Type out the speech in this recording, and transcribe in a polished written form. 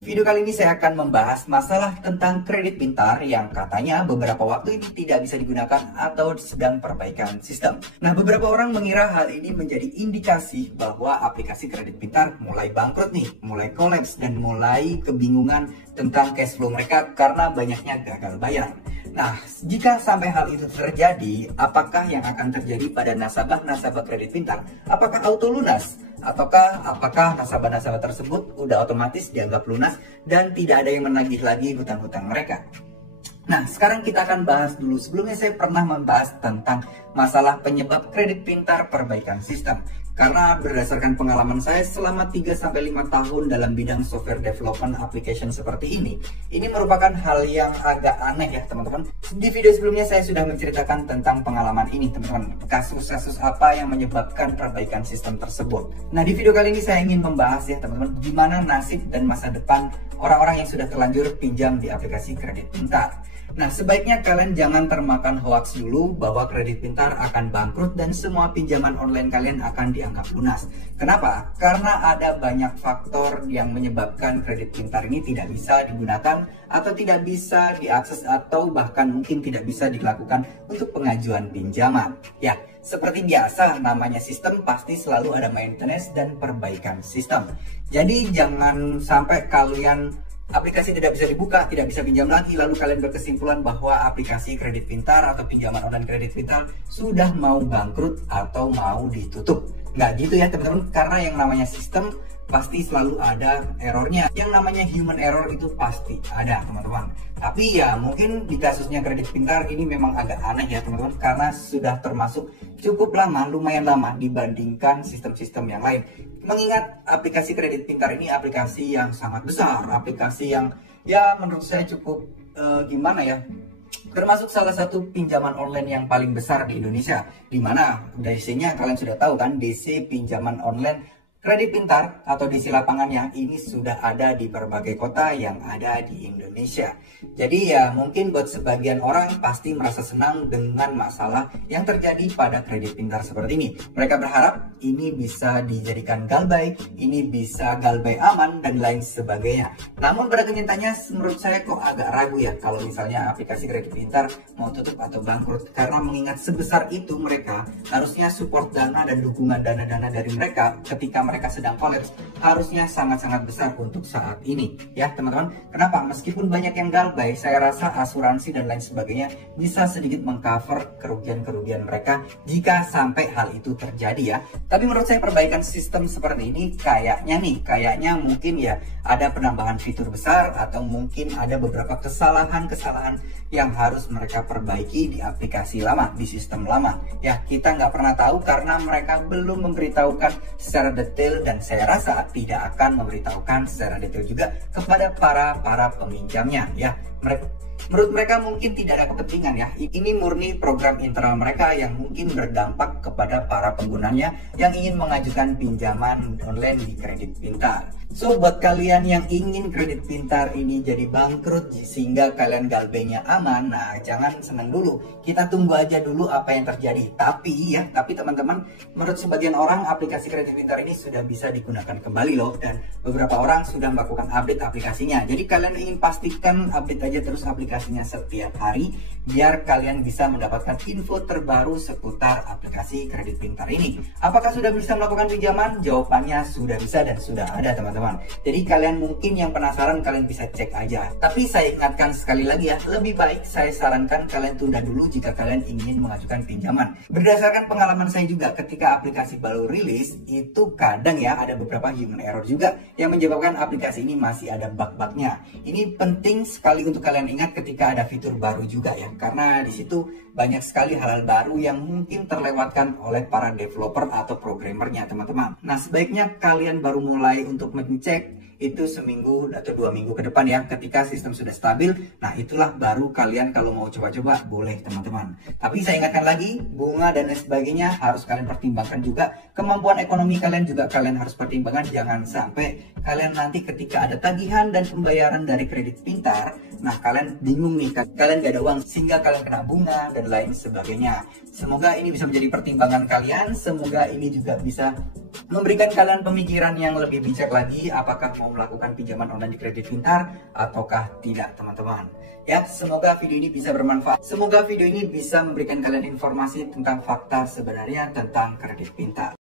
Video kali ini saya akan membahas masalah tentang kredit pintar yang katanya beberapa waktu ini tidak bisa digunakan atau sedang perbaikan sistem. Nah, beberapa orang mengira hal ini menjadi indikasi bahwa aplikasi kredit pintar mulai bangkrut nih, mulai kolaps dan mulai kebingungan tentang cash flow mereka karena banyaknya gagal bayar. Nah, jika sampai hal itu terjadi, apakah yang akan terjadi pada nasabah-nasabah kredit pintar? Apakah auto lunas? Apakah nasabah-nasabah tersebut udah otomatis dianggap lunas dan tidak ada yang menagih lagi hutang-hutang mereka? Nah, sekarang kita akan bahas dulu. Sebelumnya saya pernah membahas tentang masalah penyebab kredit pintar perbaikan sistem. Karena berdasarkan pengalaman saya selama 3-5 tahun dalam bidang software development application seperti ini merupakan hal yang agak aneh ya teman-teman. Di video sebelumnya saya sudah menceritakan tentang pengalaman ini teman-teman. Kasus-kasus apa yang menyebabkan perbaikan sistem tersebut. Nah, di video kali ini saya ingin membahas ya teman-teman, gimana nasib dan masa depan orang-orang yang sudah terlanjur pinjam di aplikasi kredit pintar. Nah, sebaiknya kalian jangan termakan hoax dulu bahwa kredit pintar akan bangkrut dan semua pinjaman online kalian akan dianggap lunas. Kenapa? Karena ada banyak faktor yang menyebabkan kredit pintar ini tidak bisa digunakan atau tidak bisa diakses atau bahkan mungkin tidak bisa dilakukan untuk pengajuan pinjaman. Ya, seperti biasa namanya sistem pasti selalu ada maintenance dan perbaikan sistem. Jadi jangan sampai kalian aplikasi tidak bisa dibuka, tidak bisa pinjam lagi, lalu kalian berkesimpulan bahwa aplikasi kredit pintar atau pinjaman online kredit pintar sudah mau bangkrut atau mau ditutup. Nggak gitu ya teman-teman, karena yang namanya sistem pasti selalu ada errornya. Yang namanya human error itu pasti ada teman-teman. Tapi ya mungkin di kasusnya kredit pintar ini memang agak aneh ya teman-teman, karena sudah termasuk cukup lama, lumayan lama dibandingkan sistem-sistem yang lain. Mengingat aplikasi kredit pintar ini aplikasi yang sangat besar, aplikasi yang ya menurut saya cukup gimana ya, termasuk salah satu pinjaman online yang paling besar di Indonesia, dimana DC-nya kalian sudah tahu kan, DC pinjaman online kredit pintar atau DC lapangannya ini sudah ada di berbagai kota yang ada di Indonesia. Jadi ya mungkin buat sebagian orang pasti merasa senang dengan masalah yang terjadi pada kredit pintar seperti ini. Mereka berharap ini bisa dijadikan galbay, ini bisa galbay aman dan lain sebagainya. Namun pada kenyataannya menurut saya kok agak ragu ya kalau misalnya aplikasi kredit pintar mau tutup atau bangkrut. Karena mengingat sebesar itu mereka harusnya support dana dan dukungan dana-dana dari mereka ketika mereka sedang kolaps harusnya sangat-sangat besar untuk saat ini ya teman-teman. Kenapa? Meskipun banyak yang galbay, saya rasa asuransi dan lain sebagainya bisa sedikit mengcover kerugian-kerugian mereka jika sampai hal itu terjadi ya. Tapi menurut saya perbaikan sistem seperti ini kayaknya mungkin ya ada penambahan fitur besar atau mungkin ada beberapa kesalahan-kesalahan yang harus mereka perbaiki di aplikasi lama, di sistem lama ya. Kita nggak pernah tahu karena mereka belum memberitahukan secara detail dan saya rasa tidak akan memberitahukan secara detail juga kepada para peminjamnya ya. Menurut mereka mungkin tidak ada kepentingan ya. Ini murni program internal mereka yang mungkin berdampak kepada para penggunanya yang ingin mengajukan pinjaman online di kredit pintar. So buat kalian yang ingin kredit pintar ini jadi bangkrut sehingga kalian galbaynya aman, nah jangan senang dulu. Kita tunggu aja dulu apa yang terjadi. Tapi teman-teman, menurut sebagian orang aplikasi kredit pintar ini sudah bisa digunakan kembali loh, dan beberapa orang sudah melakukan update aplikasinya. Jadi kalian ingin pastikan update aja terus aplikasinya setiap hari biar kalian bisa mendapatkan info terbaru seputar aplikasi kredit pintar ini. Apakah sudah bisa melakukan pinjaman? Jawabannya sudah bisa dan sudah ada teman-teman. Jadi kalian mungkin yang penasaran kalian bisa cek aja. Tapi saya ingatkan sekali lagi ya, lebih baik saya sarankan kalian tunda dulu jika kalian ingin mengajukan pinjaman. Berdasarkan pengalaman saya juga ketika aplikasi baru rilis, itu kadang ya ada beberapa human error juga yang menyebabkan aplikasi ini masih ada bug-bugnya. Ini penting sekali untuk kalian ingat ketika ada fitur baru juga ya, karena di situ banyak sekali hal-hal baru yang mungkin terlewatkan oleh para developer atau programmernya teman-teman. Nah, sebaiknya kalian baru mulai untuk mengecek itu seminggu atau 2 minggu ke depan ya, ketika sistem sudah stabil. Nah itulah baru kalian kalau mau coba-coba boleh teman-teman. Tapi saya ingatkan lagi, bunga dan lain sebagainya harus kalian pertimbangkan juga. Kemampuan ekonomi kalian juga kalian harus pertimbangkan. Jangan sampai kalian nanti ketika ada tagihan dan pembayaran dari kredit pintar, nah kalian bingung nih, kalian gak ada uang sehingga kalian kena bunga dan lain sebagainya. Semoga ini bisa menjadi pertimbangan kalian. Semoga ini juga bisa memberikan kalian pemikiran yang lebih bijak lagi apakah mau melakukan pinjaman online di Kredit Pintar ataukah tidak, teman-teman. Ya, semoga video ini bisa bermanfaat. Semoga video ini bisa memberikan kalian informasi tentang fakta sebenarnya tentang Kredit Pintar.